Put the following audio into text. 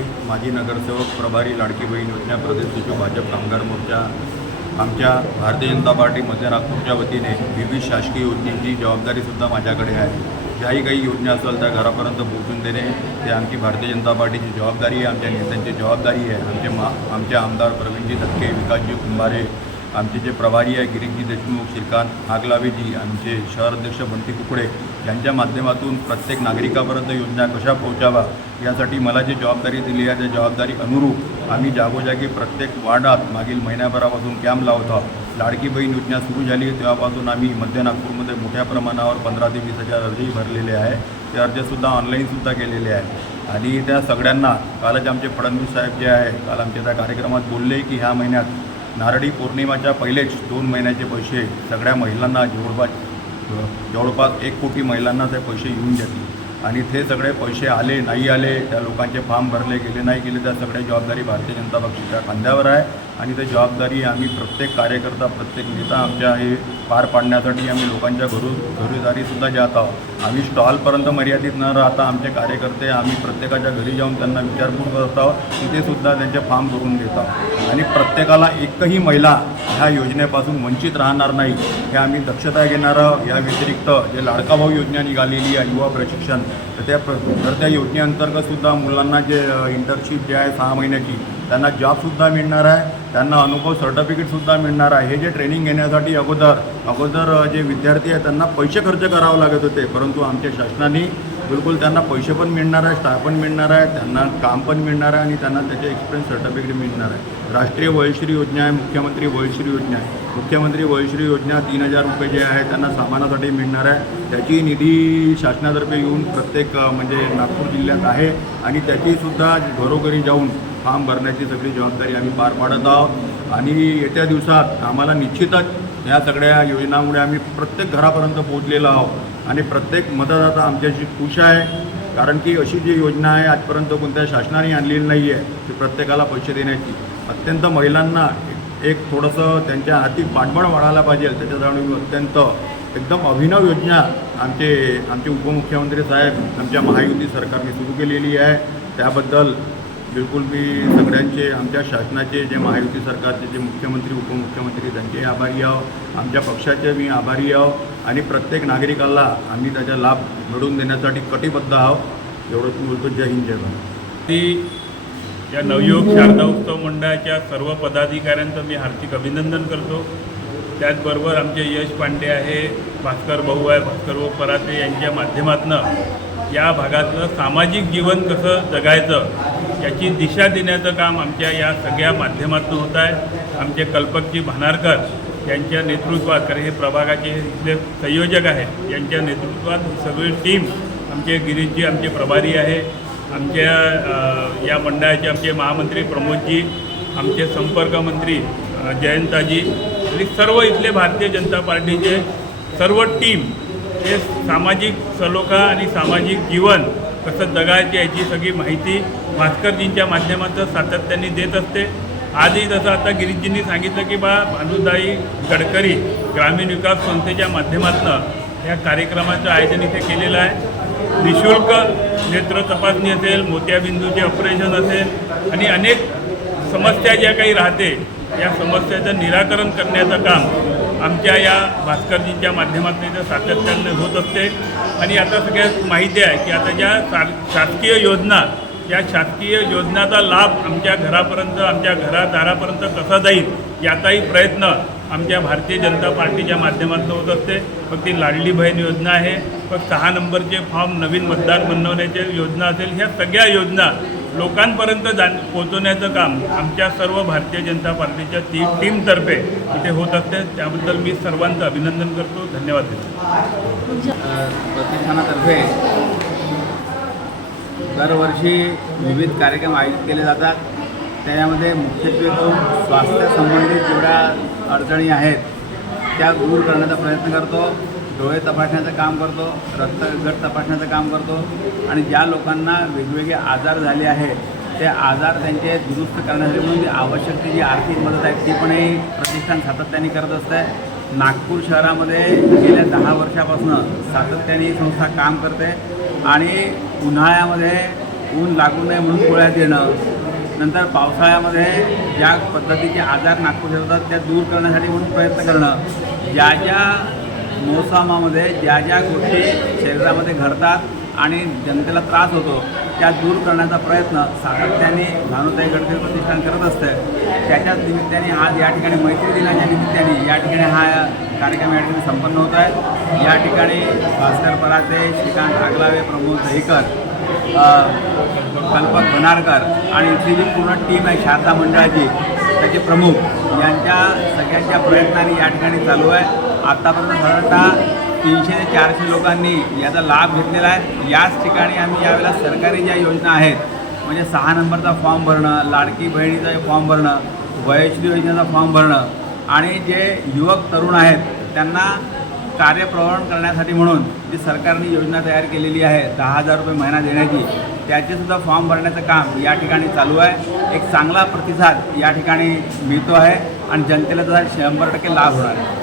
माजी नगरसेवक प्रभारी लाडकी बहीण योजना प्रदेश सचिव भाजप कामगार मोर्चा आमच्या भारतीय जनता पार्टी मध्य नागपूरच्या वतीने विविध शासकीय योजनेची जबाबदारीसुद्धा माझ्याकडे आहे. ज्याही काही योजना असेल त्या घरापर्यंत पोहोचून देणे ते आमची भारतीय जनता पार्टीची जबाबदारी आहे आमच्या नेत्यांची जबाबदारी आहे. आमचे मा आमचे आमदार प्रवीणजी धक्के विकासजी कुंभारे आमचे जे प्रभारी आहे गिरीशजी देशमुख श्रीकांत आगलावेजी आमचे शहर अध्यक्ष बंटी कुकडे यांच्या माध्यमातून प्रत्येक नागरिकापर्यंत योजना कशा पोहोचावा यासाठी मला जी जबाबदारी दिली आहे त्या जबाबदारी अनुरूप आम्ही जागोजागी प्रत्येक वार्डात मागील महिन्याभरापासून कॅम्प लावतो लाडकी बहीण योजना सुरू झाली तेव्हापासून आम्ही मध्य नागपूरमध्ये मोठ्या प्रमाणावर पंधरा ते वीस हजार अर्जही भरलेले आहे. ते अर्जसुद्धा ऑनलाईनसुद्धा केलेले आहे. आणि त्या सगळ्यांना कालच आमचे फडणवीस साहेब जे आहे काल आमच्या त्या कार्यक्रमात बोलले की ह्या महिन्यात नारळी पौर्णिमाच्या पहिलेच दोन महिन्याचे पैसे सगळ्या महिलांना जवळपास जवळपास एक कोटी महिलांना ते पैसे येऊन जातील. आणि ते सगळे पैसे आले नाही आले त्या लोकांचे फॉर्म भरले गेले नाही गेले त्या सगळ्या जबाबदारी भारतीय जनता पक्षाच्या खांद्यावर आहे. आणि ते जबाबदारी आम्ही प्रत्येक कार्यकर्ता प्रत्येक नेता आमच्या हे पार पाडण्यासाठी आम्ही लोकांच्या घरू घरोदारीसुद्धा जात आहोत. आम्ही स्टॉलपर्यंत मर्यादित न राहता आमचे कार्यकर्ते आम्ही प्रत्येकाच्या घरी जाऊन त्यांना विचारपूर करत आहोत. तिथेसुद्धा त्यांचे फॉर्म भरून देत आहोत. आणि प्रत्येकाला एकही महिला ह्या योजनेपासून वंचित राहणार नाही हे आम्ही दक्षता घेणार आहोत. या व्यतिरिक्त जे लाडका भाऊ योजना निघालेली आहे युवा प्रशिक्षण तर त्या प्र तर त्या योजनेअंतर्गतसुद्धा मुलांना जे इंटर्नशिप जे आहे सहा महिन्याची त्यांना जॉबसुद्धा मिळणार आहे त्यांना अनुभव सर्टिफिकेटसुद्धा मिळणार आहे. हे जे ट्रेनिंग घेण्यासाठी अगोदर अगोदर जे विद्यार्थी आहेत त्यांना पैसे खर्च करावे लागत होते. परंतु आमच्या शासनाने बिलकुल त्यांना पैसे पण मिळणार आहे स्टाफ पण मिळणार आहे त्यांना काम पण मिळणार आहे आणि त्यांना त्याचे एक्सपिरियन्स सर्टिफिकेट मिळणार आहे. राष्ट्रीय वयश्री योजना आहे मुख्यमंत्री वयश्री योजना आहे. मुख्यमंत्री वयश्री योजना तीन हजार रुपये जे आहे त्यांना सामानासाठी मिळणार आहे. त्याची निधी शासनातर्फे येऊन प्रत्येक म्हणजे नागपूर जिल्ह्यात आहे आणि त्याचीसुद्धा घरोघरी जाऊन फॉर्म भरण्याची सगळी जबाबदारी आम्ही पार पाडत आहोत. आणि येत्या दिवसात आम्हाला निश्चितच या सगळ्या योजनामुळे आम्ही प्रत्येक घरापर्यंत पोहोचलेलो आहोत. आणि प्रत्येक मतदाता आमच्याशी खुश आहे. कारण की अशी जी योजना आहे आजपर्यंत कोणत्या शासनाने आणलेली नाही आहे ती प्रत्येकाला पैसे देण्याची. अत्यंत महिलांना एक थोडंसं त्यांच्या आर्थिक पाठबळ वाढायला पाहिजे त्याच्यासाठी अत्यंत एकदम अभिनव योजना आमचे आमचे उपमुख्यमंत्री साहेब आमच्या महायुती सरकारने सुरू केलेली आहे. त्याबद्दल बिलकुल मी सगळ्यांचे आमच्या शासनाचे जे महायुती सरकारचे जे मुख्यमंत्री उपमुख्यमंत्री त्यांचे आभारी आहो आमच्या पक्षाचे मी आभारी आहो आणि प्रत्येक नागरिकाला आम्ही त्याचा लाभ मिळवून देण्यासाठी कटिबद्ध आहोत. एवढंच मी बोलतो. जय हिंद जय भारत. ती या नवयुवक शारदा उत्सव मंडळाच्या सर्व पदाधिकाऱ्यांचं मी हार्दिक अभिनंदन करतो. त्याचबरोबर आमचे यश पांडे आहे भास्कर भाऊ आहे भास्कर भाऊ पराते यांच्या माध्यमातून या भागातलं सामाजिक जीवन कसं जगायचं याची दिशा देण्याचं काम आमच्या या सगळ्या माध्यमातून होत आहे. आमचे कल्पकजी भानारकर यांच्या नेतृत्वात कारण हे प्रभागाचे इथले संयोजक आहेत यांच्या नेतृत्वात सगळी टीम आमचे गिरीशजी आमचे प्रभारी आहे. आमच्या या मंडळाचे आमचे महामंत्री प्रमोदजी आमचे संपर्क मंत्री जयंताजी आणि सर्व इथले भारतीय जनता पार्टीचे सर्व टीम हे सामाजिक सलोखा आणि सामाजिक जीवन कसं जगायचे याची सगळी माहिती भास्करजींच्या माध्यमातून सातत्याने देत असते. आजही जसं आता गिरीशजींनी सांगितलं की बा भानुदाई गडकरी ग्रामीण विकास संस्थेच्या माध्यमातून या कार्यक्रमाचं आयोजन इथे केलेलं आहे. निशुल्क नेत्र तपासणी असेल मोत्याबिंदूचे ऑपरेशन असेल आणि अनेक समस्या ज्या काही राहते या समस्याचं निराकरण करण्याचं काम आमच्या या भास्करजींच्या माध्यमातून इथं सातत्याने होत असते. आणि आता सगळ्यात माहिती आहे की आता ज्या सा शासकीय योजना या शासकीय योजनाचा लाभ आमच्या घरापर्यंत आमच्या घरादारापर्यंत कसा जाईल याचाही प्रयत्न आमच्या भारतीय जनता पार्टीच्या माध्यमातून होत असते. मग ती लाडली बहीण योजना आहे. मग सहा नंबरचे फॉर्म नवीन मतदार बनवण्याची योजना असेल. ह्या सगळ्या योजना लोकांपर्यंत जाण पोचवण्याचं काम आमच्या सर्व भारतीय जनता पार्टीच्या टी टीमतर्फे इथे होत असते. त्याबद्दल मी सर्वांचं अभिनंदन करतो. धन्यवाद. देतो प्रतिष्ठानातर्फे दरवर्षी विविध कार्यक्रम आयोजित केले जातात. त्याच्यामध्ये मुख्यत्वे करून स्वास्थ्यसंबंधित जेवढ्या अडचणी आहेत त्या दूर करण्याचा प्रयत्न करतो. डोळे तपासण्याचं काम करतो रक्तगट तपासण्याचं काम करतो आणि ज्या लोकांना वेगवेगळे आजार झाले आहेत ते आजार त्यांचे दुरुस्त करण्यासाठी म्हणून जी आवश्यक ती जी आर्थिक मदत आहे ती पणही प्रतिष्ठान सातत्याने करत असते नागपूर शहरामध्ये गेल्या दहा वर्षापासून सातत्याने ही संस्था काम करते. आणि उन्हाळ्यामध्ये ऊन लागू नये म्हणून गोळ्या देणं नंतर पावसाळ्यामध्ये ज्या पद्धतीचे आजार नागपूर होतात त्या दूर करण्यासाठी म्हणून प्रयत्न करणं. ज्या ज्या मोसमामध्ये ज्या ज्या गोष्टी शरीरामध्ये घडतात आणि जनतेला त्रास होतो त्या दूर करण्याचा प्रयत्न सातत्याने भानुताई गडकरी प्रतिष्ठान करत असतं. त्याच्याच निमित्ताने आज या ठिकाणी मैत्री दिनाच्या निमित्ताने या ठिकाणी हा कार्यक्रम या ठिकाणी संपन्न होत आहे. या ठिकाणी भास्कर पराते श्रीकांत आगलावे प्रमोद दहीकर कल्पक बनारकर आणि इथली जी पूर्ण टीम आहे शारदा मंडळाची त्याचे प्रमुख यांच्या सगळ्यांच्या प्रयत्नांनी या ठिकाणी चालू आहे. आत्तापर्यंत साधारणतः तीनशे ते चारशे लोकांनी याचा लाभ घेतलेला आहे. याच ठिकाणी आम्ही यावेळेला सरकारी ज्या योजना आहेत म्हणजे सहा नंबरचा फॉर्म भरणं लाडकी बहिणीचा फॉर्म भरणं वयश्री योजनेचा फॉर्म भरणं आणि जे युवक तरुण आहेत त्यांना कार्यप्रवण करण्यासाठी म्हणून जी सरकारने योजना तयार केलेली आहे दहा हजार रुपये महिना देण्याची त्याचेसुद्धा फॉर्म भरण्याचं काम या ठिकाणी चालू आहे. एक चांगला प्रतिसाद या ठिकाणी मिळतो आहे आणि जनतेला त्याचा शंभर टक्के लाभ होणार आहे.